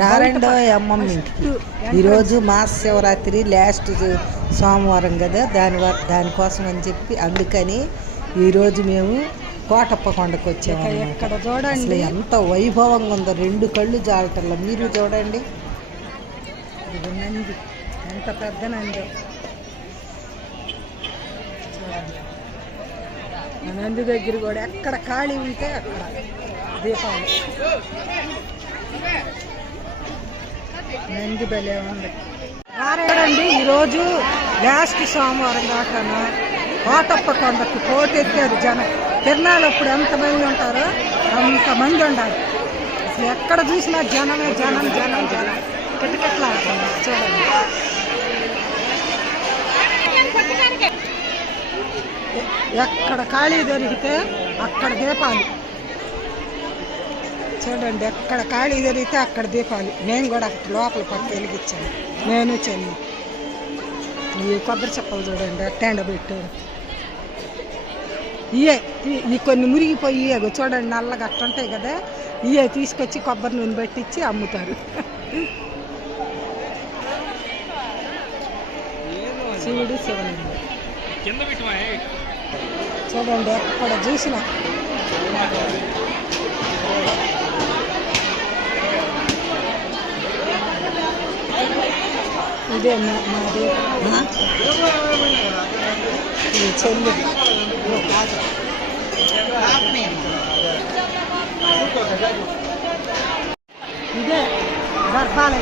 రారండో అమ్మమ్మ ఇంటికి. ఈరోజు మహాశివరాత్రి లాస్ట్ సోమవారం కదా దాని దానికోసం అని చెప్పి అందుకని ఈరోజు మేము కోటప్ప కొండకు వచ్చాము. ఇక్కడ అసలు చూడండి. ఎంత వైభవంగా ఉందో రెండు కళ్ళు జాలటల్లా మీరు చూడండి. నంది. ఎంత పెద్ద నంది. చూడండి. నంది దగ్గర కూడా ఎక్కడ ఖాళీ ఉంటే అక్కడ. దీపాలు నంది భలే ఉంది. రారేడండి ఈరోజు లాస్ట్ సోమవారం దాకాను కోటప్ప కొండకు పోటెత్తారు జనం. తిరునాళ్ళప్పుడు ఎంతమంది ఉంటారో అంతమంది ఉండాలి. అసలు ఎక్కడ చూసినా జనమే జనం జనం జనం. కిటకిటలాడుతుంది చూడండి. ఎక్కడ ఖాళీ దొరికితే అక్కడ దీపాలు. చూడండి ఎక్కడ ఖాళీ జరిగితే అక్కడ దీపాలు నేను కూడా అక్కడ లోపల పక్క వెలిగించాను. నేను చెల్లి. ఈ కొబ్బరి చెప్పలు చూడండి అట్టేండ పెట్టారు ఇయే ఈ- కొన్ని మురిగిపోయి ఇయ్యే చూడండి నల్లగా అట్టుంటాయి కదా ఇయే తీసుకొచ్చి కొబ్బరి నూనె పెట్టించి అమ్ముతారు. శివుడు శివలింగం చూడండి ఎక్కడ చూసినా. đi mà đi hả? Thì trên được đi đây đặt pha này.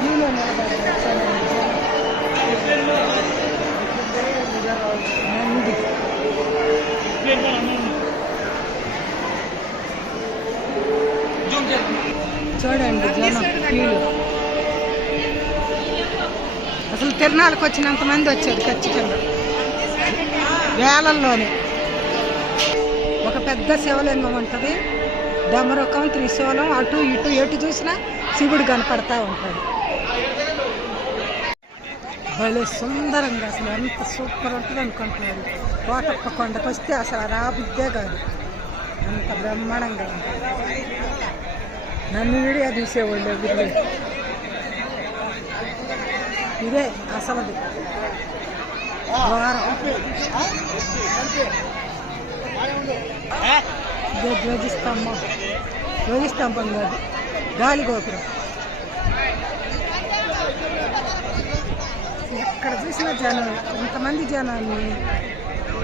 Như là nhà bà chân này Hãy subscribe cho. Kênh Ghiền Mì Gõ Để không bỏ lỡ những video hấp dẫn చూడండి జనం క్యూలు అసలు తిరునాళ్ళకి వచ్చినంత మంది వచ్చారు ఖచ్చితంగా. వేలల్లోనే. ఒక పెద్ద శివలింగం ఉంటుంది. డమరకం త్రిశూలం అటు ఇటు ఎటు చూసినా శివుడు కనపడతా ఉంటాడు. భలే సుందరంగా అసలు ఎంత సూపర్ ఉంటుంది అనుకుంటున్నారు కోటప్ప కొండకు వస్తే అసలు రాబుద్దే కాదు. అంత బ్రహ్మాండంగా ఉంటుంది. నన్ను వీడియో తీసేవాళ్ళు ఎవరు ఇదే అసలుది. ద్వారం. ఇదే కాదు గాలి గోపురం. ఎక్కడ చూసినా జనం ఇంతమంది జనాన్ని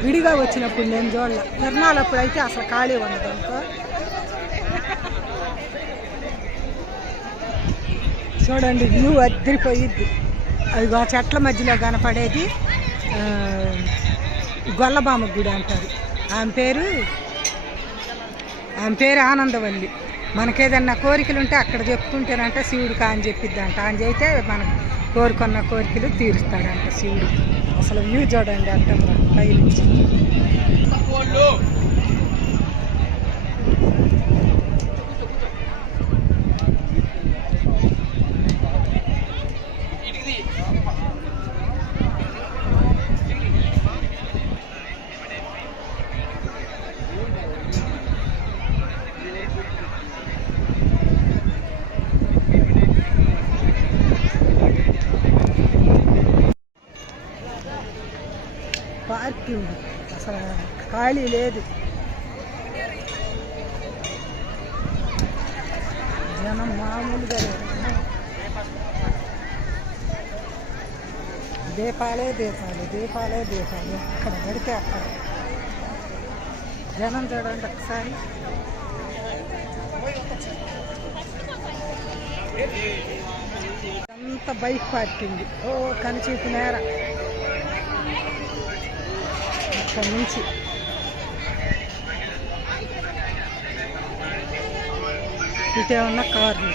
విడిగా వచ్చినప్పుడు నేను చూడలే. తిరణాలప్పుడు అయితే అసలు ఖాళీ ఉండదు. చూడండి వ్యూ అద్దరిపోయిద్ది. అది ఆ చెట్ల మధ్యలో కనపడేది గొల్లబామ గుడి అంటారు. ఆమె పేరు ఆమె పేరు ఆనందవల్లి. మనకేదన్నా కోరికలు ఉంటే అక్కడ చెప్పుకుంటేనంట శివుడు కాని చెప్పిద్దంట. ఆయన చేస్తే మనకు కోరుకున్న కోరికలు తీరుస్తాడంట శివుడు. అసలు వ్యూ చూడండి అట్టంగా పైనుంచి. పార్కింగ్ అసలు ఖాళీ లేదు. జనం మామూలుగా లేదు. దీపాలే దీపాలు దీపాలే దీపాలు. అక్కడ పెడితే అక్కడ. జనం చూడండి ఒకసారి. అంత బైక్ పార్కింగ్. ఓ కనిచూపు నేర అక్కడి నుంచి ఇటే ఉన్న కార్లు